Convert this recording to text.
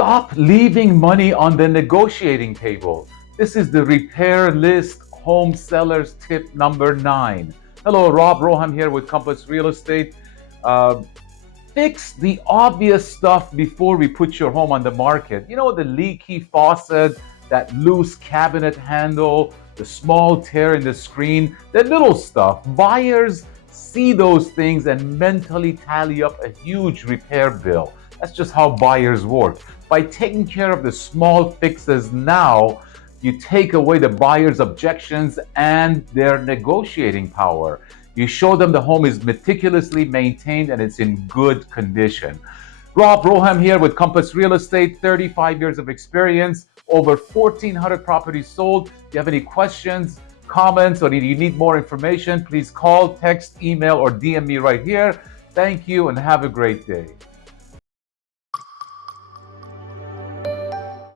Stop leaving money on the negotiating table. This is the repair list home sellers tip number 9. Hello, Rob Roham here with Compass Real Estate. Uh, Fix the obvious stuff before we put your home on the market. You know, the leaky faucet, that loose cabinet handle, the small tear in the screen, that little stuff. Buyers see those things and mentally tally up a huge repair bill. That's just how buyers work. By taking care of the small fixes now, you take away the buyer's objections and their negotiating power. You show them the home is meticulously maintained and it's in good condition. Rob Roham here with Compass Real Estate, 35 years of experience, over 1,400 properties sold. If you have any questions, comments, or you need more information, please call, text, email, or DM me right here. Thank you and have a great day.